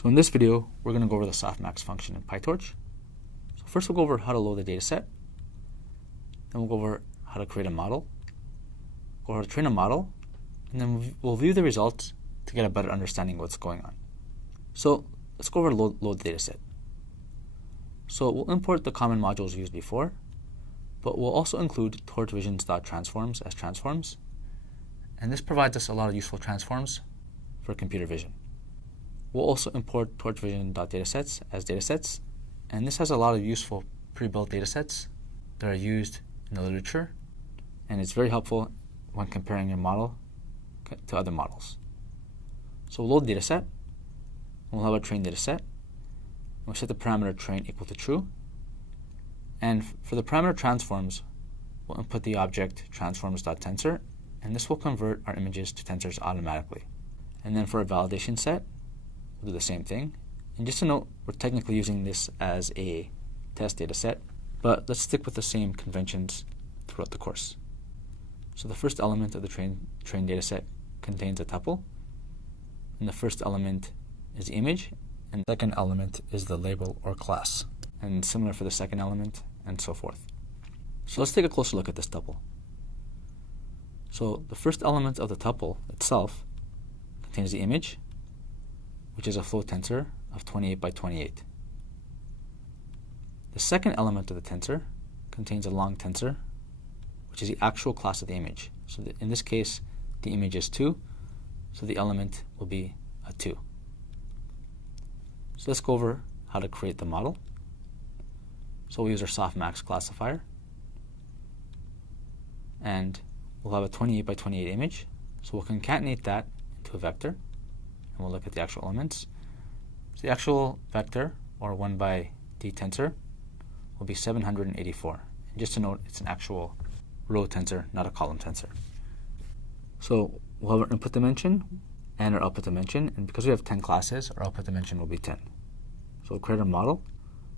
So in this video, we're going to go over the Softmax function in PyTorch. So first we'll go over how to load the dataset. Then we'll go over how to create a model, go over how to train a model, and then we'll view the results to get a better understanding of what's going on. So let's go over to load the dataset. So we'll import the common modules used before, but we'll also include torchvisions.transforms as transforms, and this provides us a lot of useful transforms for computer vision. We'll also import torchvision.datasets as datasets, and this has a lot of useful pre-built datasets that are used in the literature, and it's very helpful when comparing your model to other models. So we'll load the dataset, and we'll have a train dataset. We'll set the parameter train equal to true, and for the parameter transforms, we'll input the object transforms.tensor, and this will convert our images to tensors automatically. And then for a validation set, we'll do the same thing. And just to note, we're technically using this as a test data set, but let's stick with the same conventions throughout the course. So the first element of the train data set contains a tuple, and the first element is the image, and the second element is the label or class, and similar for the second element, and so forth. So let's take a closer look at this tuple. So the first element of the tuple itself contains the image, which is a float tensor of 28 by 28. The second element of the tensor contains a long tensor, which is the actual class of the image. So in this case, the image is 2, so the element will be a 2. So let's go over how to create the model. So we'll use our Softmax classifier, and we'll have a 28 by 28 image. So we'll concatenate that into a vector, and we'll look at the actual elements. So the actual vector, or 1 by d tensor, will be 784. And just to note, it's an actual row tensor, not a column tensor. So we'll have our input dimension and our output dimension, and because we have 10 classes, our output dimension will be 10. So we'll create a model.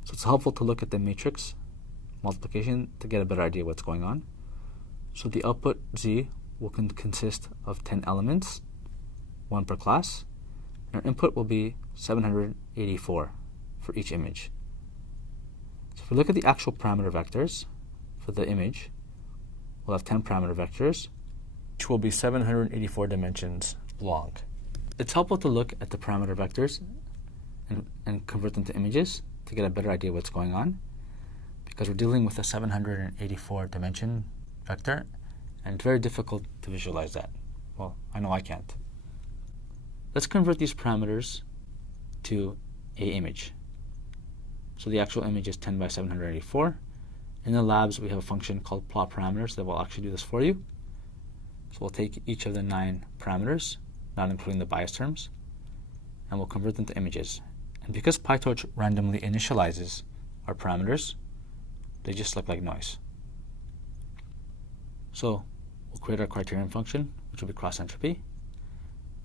So it's helpful to look at the matrix multiplication to get a better idea of what's going on. So the output z will consist of 10 elements, 1 per class, and our input will be 784 for each image. So if we look at the actual parameter vectors for the image, we'll have 10 parameter vectors, which will be 784 dimensions long. It's helpful to look at the parameter vectors and convert them to images to get a better idea of what's going on, because we're dealing with a 784 dimension vector, and it's very difficult to visualize that. Well, I know I can't. Let's convert these parameters to an image. So the actual image is 10 by 784. In the labs, we have a function called plot parameters that will actually do this for you. So we'll take each of the 9 parameters, not including the bias terms, and we'll convert them to images. And because PyTorch randomly initializes our parameters, they just look like noise. So we'll create our criterion function, which will be cross entropy.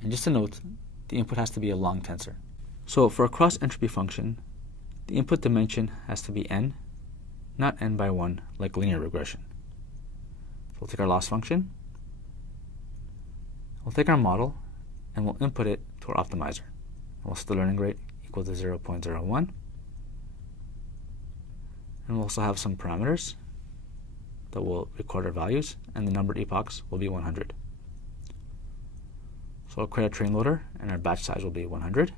And just to note, the input has to be a long tensor. So for a cross entropy function, the input dimension has to be n, not n by 1 like linear regression. So we'll take our loss function, we'll take our model, and we'll input it to our optimizer. And we'll set the learning rate equal to 0.01. And we'll also have some parameters that will record our values, and the numbered epochs will be 100. So I'll create a train loader, and our batch size will be 100.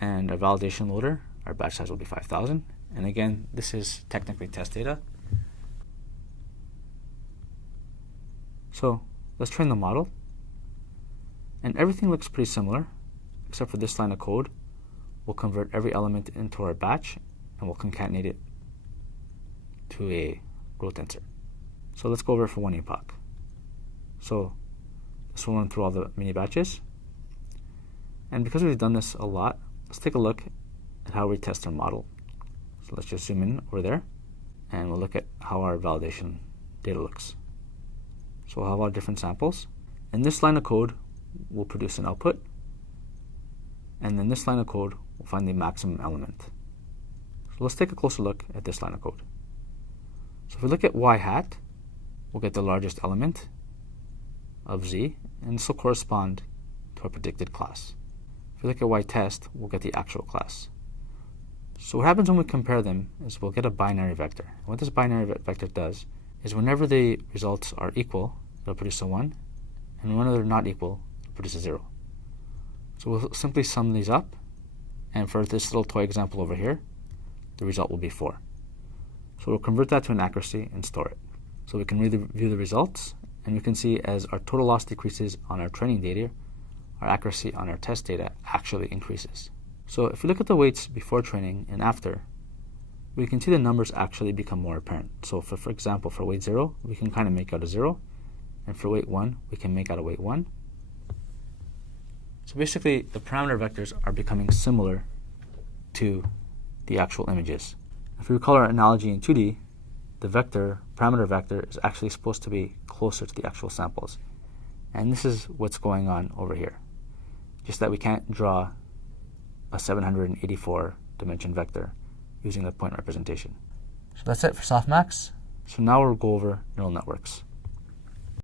And our validation loader, our batch size will be 5,000. And again, this is technically test data. So let's train the model. And everything looks pretty similar, except for this line of code. We'll convert every element into our batch, and we'll concatenate it to a row tensor. So let's go over it for one epoch. So this will run through all the mini batches. And because we've done this a lot, let's take a look at how we test our model. So let's just zoom in over there, and we'll look at how our validation data looks. So we'll have all different samples. And this line of code will produce an output, and then this line of code will find the maximum element. So let's take a closer look at this line of code. So if we look at y hat, we'll get the largest element of z, and this will correspond to a predicted class. If we look at y_test, we'll get the actual class. So what happens when we compare them is we'll get a binary vector. And what this binary vector does is whenever the results are equal, it'll produce a 1, and when they're not equal, it'll produce a 0. So we'll simply sum these up, and for this little toy example over here, the result will be 4. So we'll convert that to an accuracy and store it. So we can review the results, and we can see as our total loss decreases on our training data, our accuracy on our test data actually increases. So if we look at the weights before training and after, we can see the numbers actually become more apparent. So for example, for weight 0, we can kind of make out a 0, and for weight 1, we can make out a weight 1. So basically, the parameter vectors are becoming similar to the actual images. If we recall our analogy in 2D, the parameter vector is actually supposed to be closer to the actual samples. And this is what's going on over here. Just that we can't draw a 784 dimension vector using the point representation. So that's it for Softmax. So now we'll go over neural networks.